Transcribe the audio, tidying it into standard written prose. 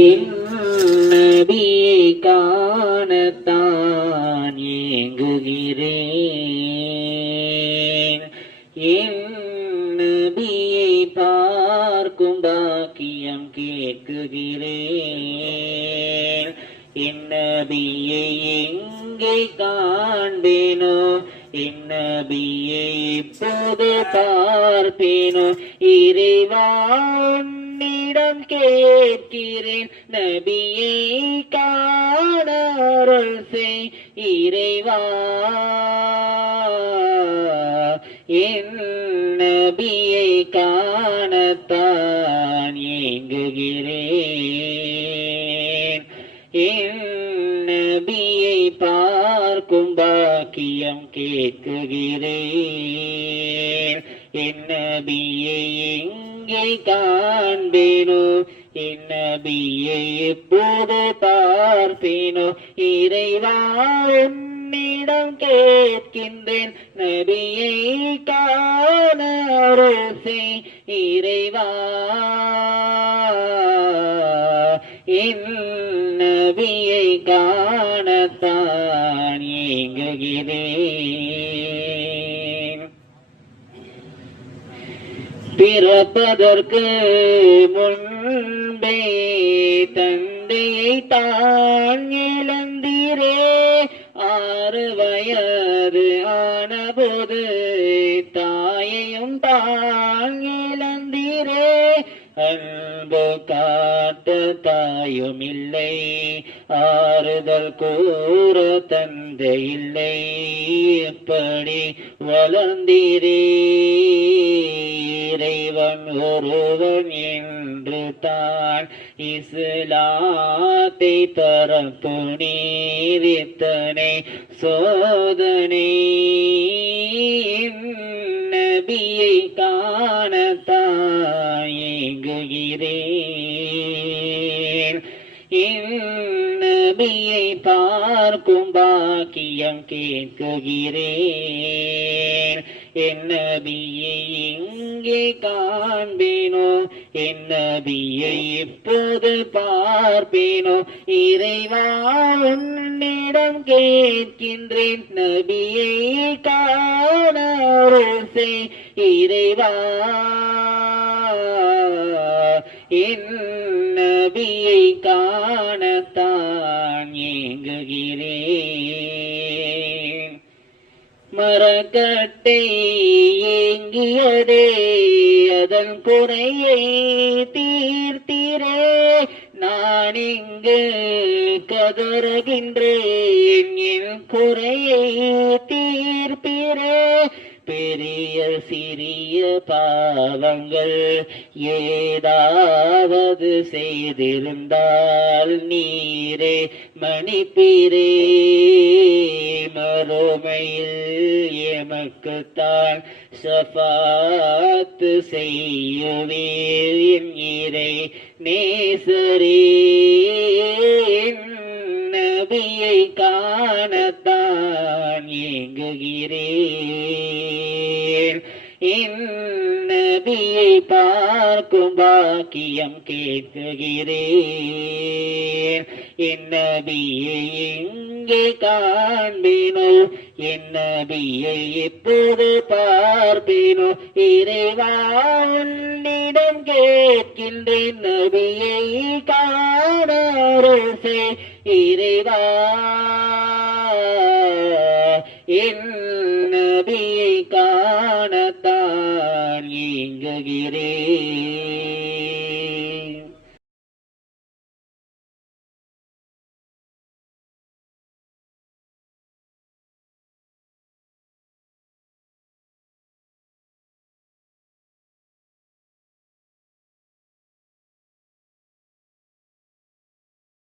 என் நபியை காணத்தான் ஏங்குகிறேன். என் நபியை பார்க்கும் பாக்கியம் கேட்குகிறேன். என் நபியை எங்கே காண்பேனோ, என் நபியை இப்போது பார்ப்பேனோ, இறைவா உன்னிடம் கேட்கிறேன். நபியை காண அருள் செய் இறைவா. என் நபியை காணத்தான் ஏங்குகிறேன். என் நபியை பார்க்கும் பாக்கியம் கேட்குகிறேன். என் நபியை எங்கே காண்பேனோ, என் நபியை எப்போது பார்ப்பேனோ, இறைவா உன்னிடம் கேட்கின்றேன். நபியை காண அருள் செய் இறைவா. என் நபியை காணத்தான் ஏங்குகிறேன். பிறப்பதற்கு முன்பே தந்தையை தான் இழந்தீரே. 6 வயது ஆனபோது தாயையும் தான் இழந்தீரே. அன்பு காட்ட தாயும் இல்லை, ஆறுதல் கூற தந்தை இல்லை. எப்படி வளர்ந்தீரே. இறைவன் ஒருவன் என்று தான் இஸ்லாத்தை தர துணிவித்தனை சோதனை. நபியை காணத்தான் ஏங்குகிறேன். நபியை பார்க்கும் பாக்கியம் கேட்குகிறேன். என் நபியை எங்கே காண்பேனோ, என் நபியை இப்போது பார்ப்பேனோ, இறைவா உன்னிடம் கேட்கின்றேன். நபியை காண அருள் செய் இறைவா. என் நபியை காணத்தான் ஏங்குகிறேன். மரக்கட்டை ஏங்கியதே, அதன் குறையை தீர்த்தீரே. நான் இங்கு கதறுகின்றேன், என் குறையை தீர்ப்பீரே. பெரிய சிறிய பாவங்கள் ஏதாவது செய்திருந்தால் நீரே மன்னிப்பீரே. மறுமையில் எமக்குத்தான் ஷஃபாத் செய்யுவீர் என் இறை நேசரே. நபியை காணத்தான் ஏங்குகிறேன். நபியை பார்க்கும் பாக்கியம் கேட்குகிறேன். என் நபியை எங்கே காண்பேனோ, என் நபியை எப்போது பார்ப்பேனோ, இறைவா உன்னிடம் கேட்கின்றேன். நபியை காண அருள் செய் இறைவா. என் நபியை காணத்தான் ஏங்குகிறேன்.